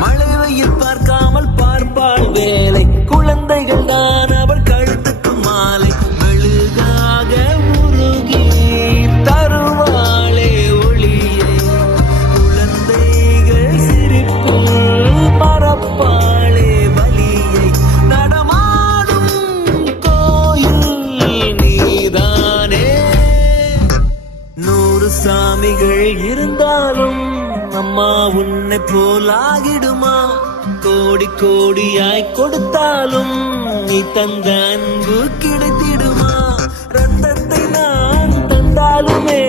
மழை வெயில் பார்க்காமல் பார்ப்பாள் வேலை, குழந்தைகள் தான் அவள் கழுத்துக்கு மாலை. மெழுகாக உருகி தருவாளே ஒளியை, குழந்தைகள் சிரிப்பில் மறப்பாளே வலியை. நடமாடும் கோயில் நீதானே. 100 சாமிகள் இருந்தாலும் அம்மா உன்னை போலாகிடுமா? கோடி கோடியாய் கொடுத்தாலும் நீ தந்த அன்பு கிடைத்திடுமா? ரத்தத்தை நான் தந்தாலுமே